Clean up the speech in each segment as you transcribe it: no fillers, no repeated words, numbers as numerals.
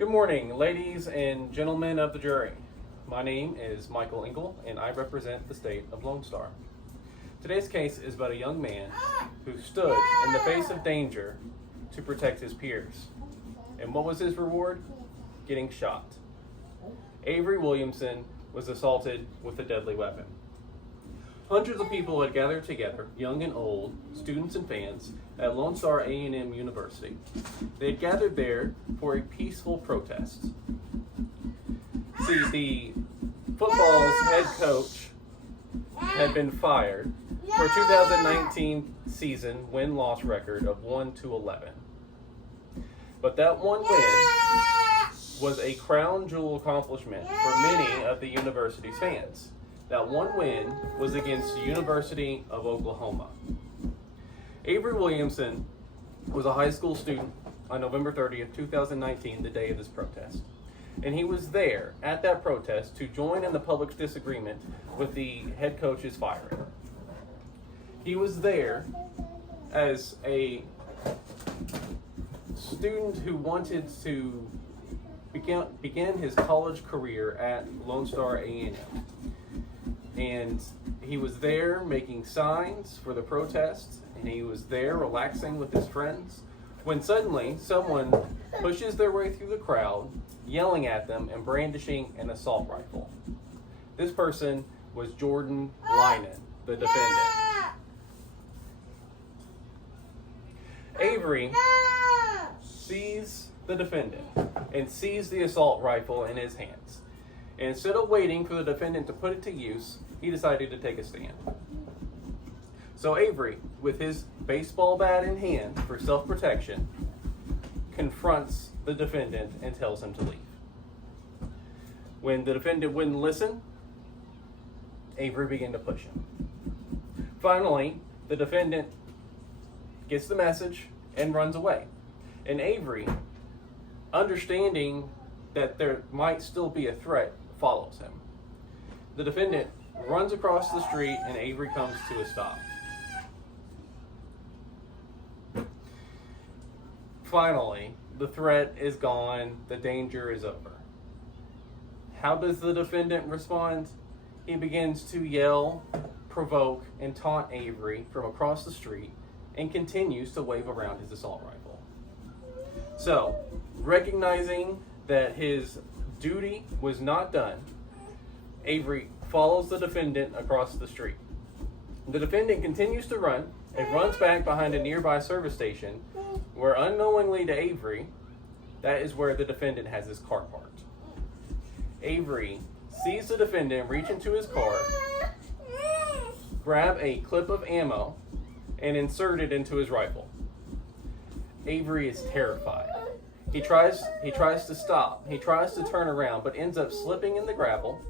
Good morning, ladies and gentlemen of the jury. My name is Michael Engel, and I represent the state of Lone Star. Today's case is about a young man who stood in the face of danger to protect his peers. And what was his reward? Getting shot. Avery Williamson was assaulted with a deadly weapon. Hundreds of people had gathered together, young and old, students and fans, at Lone Star A&M University. They had gathered there for a peaceful protest. See, the football's head coach had been fired for a 2019 season win-loss record of 1-11. But that one win was a crown jewel accomplishment for many of the university's fans. That one win was against the University of Oklahoma. Avery Williamson was a high school student on November 30th, 2019, the day of this protest. And he was there at that protest to join in the public disagreement with the head coach's firing. He was there as a student who wanted to begin his college career at Lone Star A&M. And he was there making signs for the protests, and he was there relaxing with his friends, when suddenly someone pushes their way through the crowd, yelling at them and brandishing an assault rifle. This person was Jordan Lynon, the defendant. Avery sees the defendant and sees the assault rifle in his hands. And instead of waiting for the defendant to put it to use, he decided to take a stand. So Avery, with his baseball bat in hand for self-protection, confronts the defendant and tells him to leave. When the defendant wouldn't listen, Avery began to push him. Finally, the defendant gets the message and runs away. And Avery, understanding that there might still be a threat, follows him. The defendant runs across the street and Avery comes to a stop. Finally, the threat is gone, the danger is over. How does the defendant respond? He begins to yell, provoke, and taunt Avery from across the street and continues to wave around his assault rifle. So, recognizing that his duty was not done, Avery follows the defendant across the street. The defendant continues to run and runs back behind a nearby service station where, unknowingly to Avery, that is where the defendant has his car parked. Avery sees the defendant reach into his car, grab a clip of ammo, and insert it into his rifle. Avery is terrified. He tries to stop. He tries to turn around, but ends up slipping in the gravel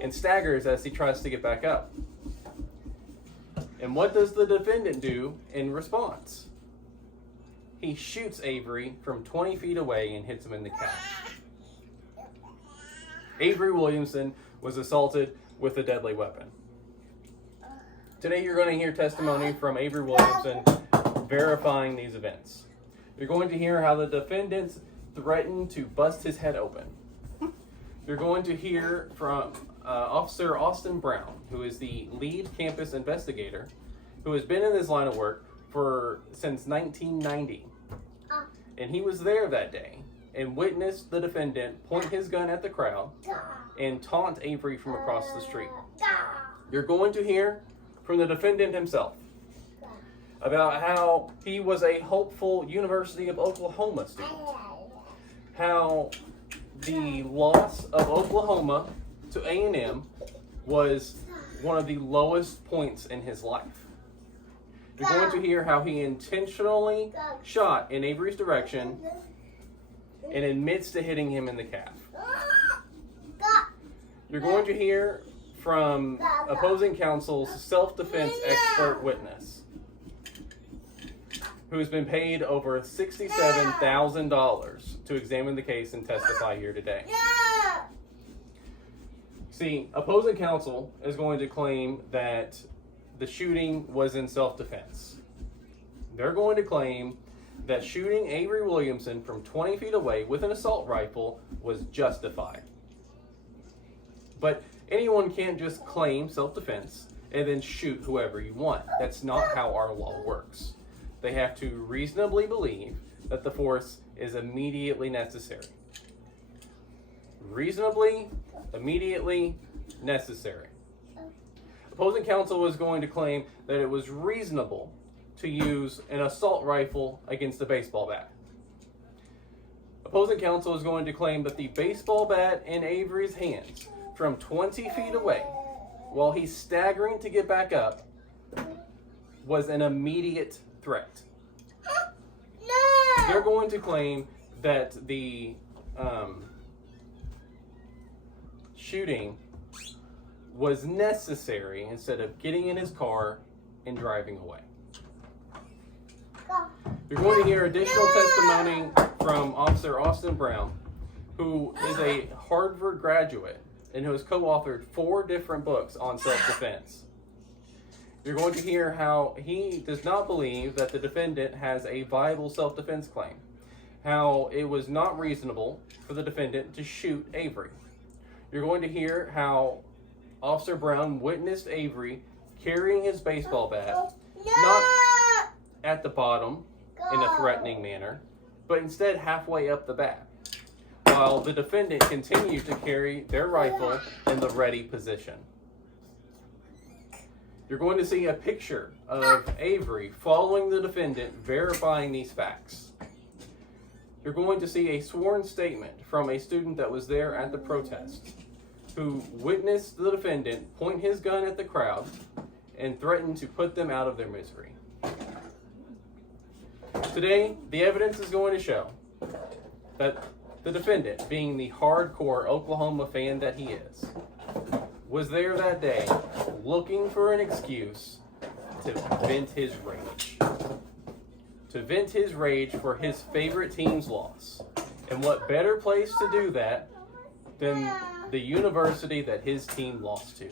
and staggers as he tries to get back up. And what does the defendant do in response? He shoots Avery from 20 feet away and hits him in the calf. Avery Williamson was assaulted with a deadly weapon. Today you're going to hear testimony from Avery Williamson verifying these events. You're going to hear how the defendants threatened to bust his head open. You're going to hear from Officer Austin Brown, who is the lead campus investigator, who has been in this line of work since 1990. And he was there that day and witnessed the defendant point his gun at the crowd and taunt Avery from across the street. You're going to hear from the defendant himself about how he was a hopeful University of Oklahoma student, how the loss of Oklahoma to A&M was one of the lowest points in his life. You're going to hear how he intentionally shot in Avery's direction and admits to hitting him in the calf. You're going to hear from opposing counsel's self-defense expert witness, who has been paid over $67,000 to examine the case and testify here today. See, opposing counsel is going to claim that the shooting was in self-defense. They're going to claim that shooting Avery Williamson from 20 feet away with an assault rifle was justified. But anyone can't just claim self-defense and then shoot whoever you want. That's not how our law works. They have to reasonably believe that the force is immediately necessary. Reasonably, immediately necessary. Opposing counsel was going to claim that it was reasonable to use an assault rifle against a baseball bat. Opposing counsel is going to claim that the baseball bat in Avery's hands from 20 feet away, while he's staggering to get back up, was an immediate threat. They're going to claim that the shooting was necessary instead of getting in his car and driving away. You're going to hear additional testimony from Officer Austin Brown, who is a Harvard graduate and who has co-authored 4 different books on self-defense. You're going to hear how he does not believe that the defendant has a viable self-defense claim, how it was not reasonable for the defendant to shoot Avery. You're going to hear how Officer Brown witnessed Avery carrying his baseball bat, not at the bottom in a threatening manner, but instead halfway up the bat, while the defendant continued to carry their rifle in the ready position. You're going to see a picture of Avery following the defendant, verifying these facts. You're going to see a sworn statement from a student that was there at the protest, who witnessed the defendant point his gun at the crowd and threaten to put them out of their misery. Today, the evidence is going to show that the defendant, being the hardcore Oklahoma fan that he is, was there that day looking for an excuse to vent his rage. To vent his rage for his favorite team's loss. And what better place to do that than the university that his team lost to?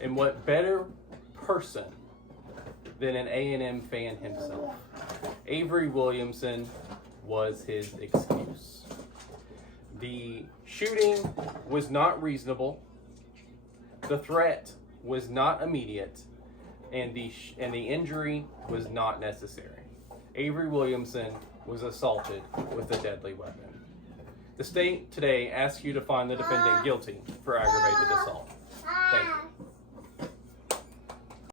And what better person than an A&M fan himself? Avery Williamson was his excuse. The shooting was not reasonable. The threat was not immediate, and the injury was not necessary. Avery Williamson was assaulted with a deadly weapon. The state today asks you to find the defendant guilty for aggravated assault. Thank you.